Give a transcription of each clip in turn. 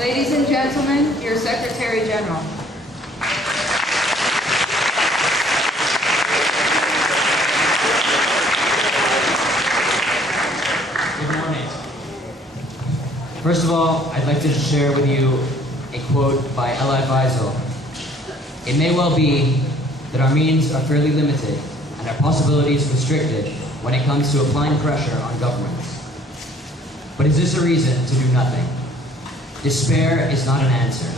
Ladies and gentlemen, your Secretary General. Good morning. First of all, I'd like to share with you a quote by Elie Wiesel. It may well be that our means are fairly limited and our possibilities restricted when it comes to applying pressure on governments. But is this a reason to do nothing? Despair is not an answer.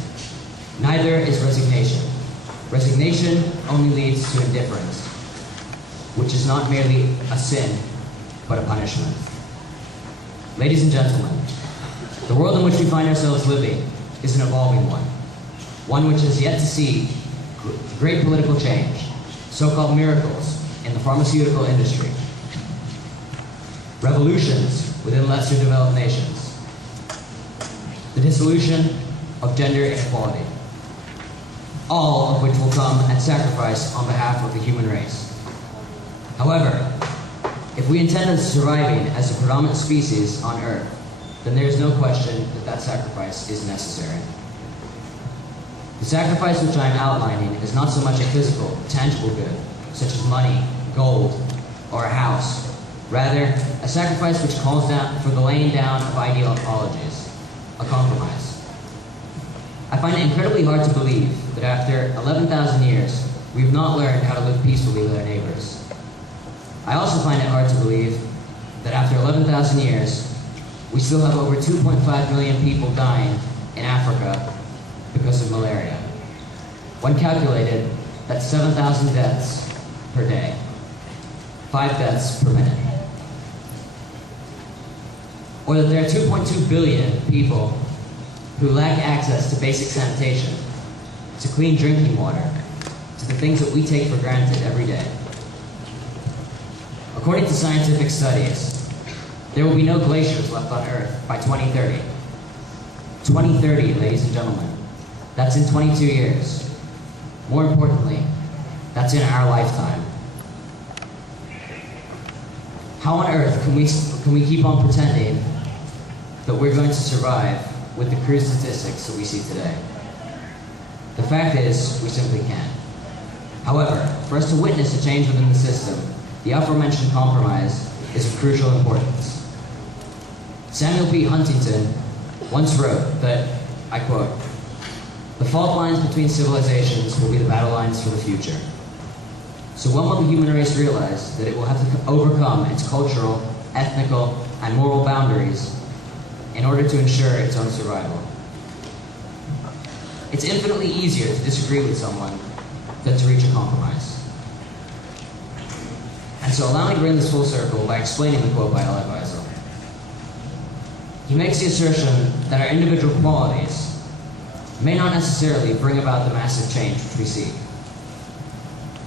Neither is resignation. Resignation only leads to indifference, which is not merely a sin, but a punishment. Ladies and gentlemen, the world in which we find ourselves living is an evolving one which has yet to see great political change, so-called miracles in the pharmaceutical industry, revolutions within lesser developed nations, the dissolution of gender inequality, all of which will come at sacrifice on behalf of the human race. However, if we intend on surviving as a predominant species on Earth, then there is no question that that sacrifice is necessary. The sacrifice which I am outlining is not so much a physical, tangible good, such as money, gold, or a house. Rather, a sacrifice which calls down for the laying down of ideologies, a compromise. I find it incredibly hard to believe that after 11,000 years, we have not learned how to live peacefully with our neighbors. I also find it hard to believe that after 11,000 years, we still have over 2.5 million people dying in Africa because of malaria. When calculated, that's 7,000 deaths per day, 5 deaths per minute. Or that there are 2.2 billion people who lack access to basic sanitation, to clean drinking water, to the things that we take for granted every day. According to scientific studies, there will be no glaciers left on Earth by 2030. 2030, ladies and gentlemen. That's in 22 years. More importantly, that's in our lifetime. How on earth can we keep on pretending that we're going to survive with the crude statistics that we see today? The fact is, we simply can't. However, for us to witness a change within the system, the aforementioned compromise is of crucial importance. Samuel P. Huntington once wrote that, I quote, "The fault lines between civilizations will be the battle lines for the future." So when will the human race realize that it will have to overcome its cultural, ethnical, and moral boundaries in order to ensure its own survival? It's infinitely easier to disagree with someone than to reach a compromise. And so allow me to bring this full circle by explaining the quote by Elie Wiesel. He makes the assertion that our individual qualities may not necessarily bring about the massive change which we seek.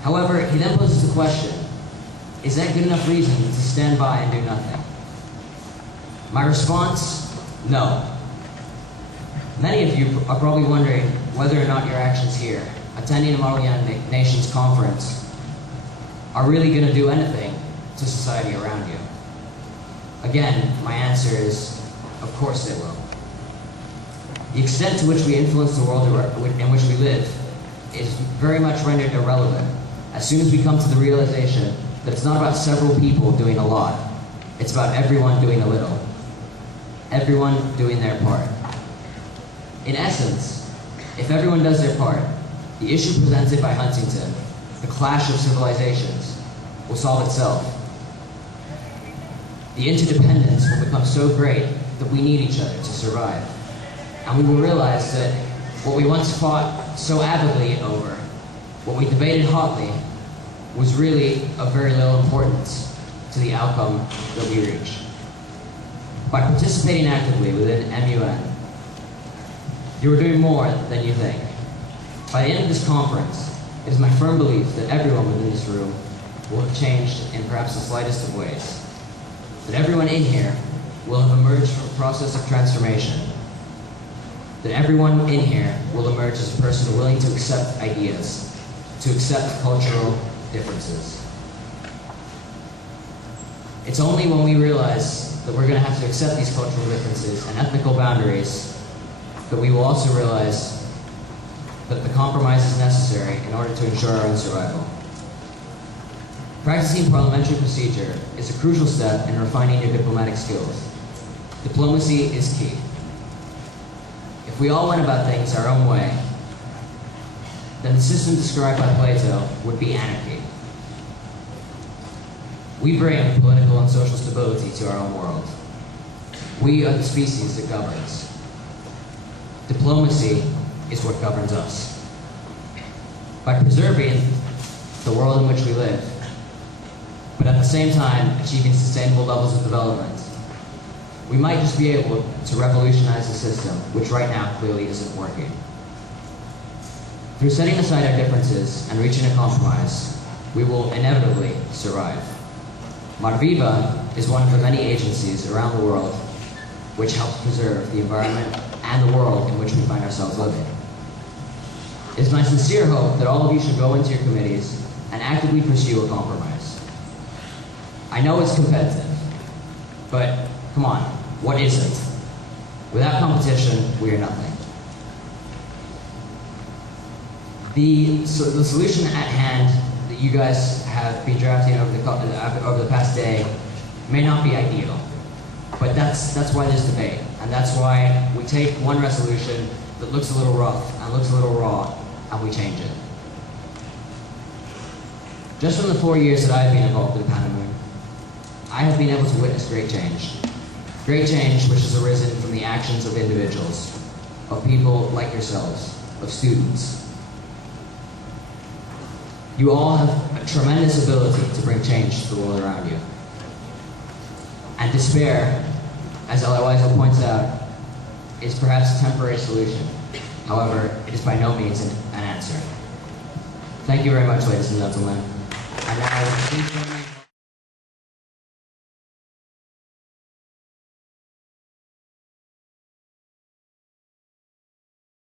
However, he then poses the question, is that good enough reason to stand by and do nothing? My response, no. Many of you are probably wondering whether or not your actions here, attending a Model United Nations conference, are really going to do anything to society around you. Again, my answer is, of course they will. The extent to which we influence the world in which we live is very much rendered irrelevant as soon as we come to the realization that it's not about several people doing a lot, it's about everyone doing a little. Everyone doing their part. In essence, if everyone does their part, the issue presented by Huntington, the clash of civilizations, will solve itself. The interdependence will become so great that we need each other to survive. And we will realize that what we once fought so avidly over, what we debated hotly, was really of very little importance to the outcome that we reach. By participating actively within MUN, you are doing more than you think. By the end of this conference, it is my firm belief that everyone within this room will have changed in perhaps the slightest of ways. That everyone in here will have emerged from a process of transformation. That everyone in here will emerge as a person willing to accept ideas, to accept cultural differences. It's only when we realize that we're going to have to accept these cultural differences and ethnical boundaries but we will also realize that the compromise is necessary in order to ensure our own survival. Practicing parliamentary procedure is a crucial step in refining your diplomatic skills. Diplomacy is key. If we all went about things our own way, then the system described by Plato would be anarchy. We bring political and social stability to our own world. We are the species that governs. Diplomacy is what governs us. By preserving the world in which we live, but at the same time achieving sustainable levels of development, we might just be able to revolutionize the system, which right now clearly isn't working. Through setting aside our differences and reaching a compromise, we will inevitably survive. Marviva is one of the many agencies around the world which helps preserve the environment and the world in which we find ourselves living. It is my sincere hope that all of you should go into your committees and actively pursue a compromise. I know it's competitive, but come on, what isn't? Without competition, we are nothing. The solution at hand that you guys have been drafting over the past day may not be ideal, but that's why there's debate, and that's why we take one resolution that looks a little rough and looks a little raw, and we change it. Just from the 4 years that I've been involved in PANAMUN, I have been able to witness great change. Great change which has arisen from the actions of individuals, of people like yourselves, of students. You all have a tremendous ability to bring change to the world around you. And despair, as Eloisa points out, is perhaps a temporary solution. However, it is by no means an answer. Thank you very much, ladies and gentlemen. And now, please join me.